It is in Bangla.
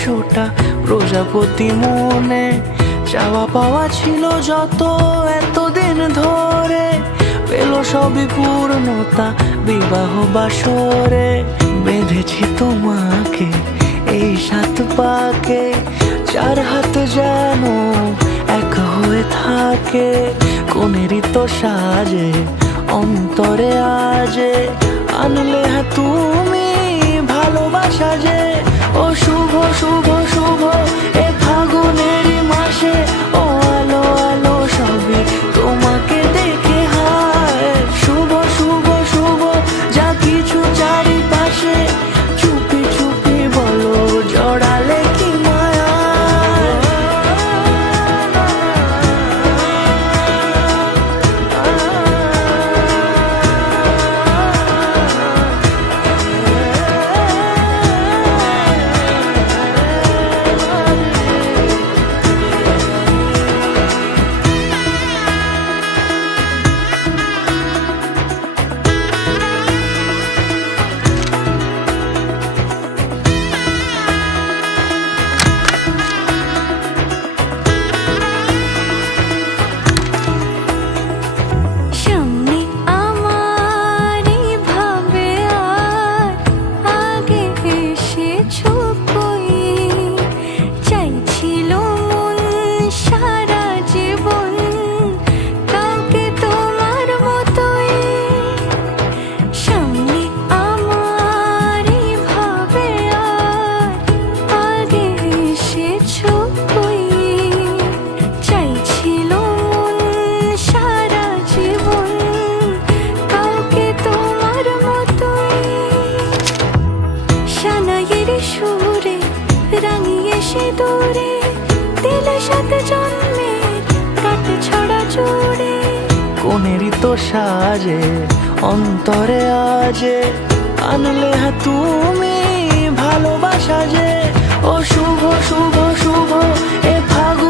100টা প্রজাপতি মনে, চাওয়া পাওয়া ছিল যত এতদিন ধরে, পেল সবই পূর্ণতা বিবাহ বাসরে। বেঁধেছি তোমাকে এই 7 পাকে, 4 হাত যেন এক হয়ে থাকে। কোনেরই তো সাজে অন্তরে আজে, আনলে হ্যাঁ তুমি ভালোবাসা যে। ও শুভ শুভ শুভ এ ফাগুনেরই মাসে, ও আলো আলো সবই তোমাকে দেখে হায়। শুভ শুভ শুভ যা কিছু চারিপাশে, চুপি চুপি বলো জড়ালে কি মায়া। সুরে রাঙিয়ে সে দূরে দিলে 7 জন্মের কাট ছড়া জুড়ে। কোনেরই তো সাজে অন্তরে আজে, আনলে হ্যাঁ তুমি ভালোবাসা যে। ও শুভ শুভ শুভ এ ফাগুন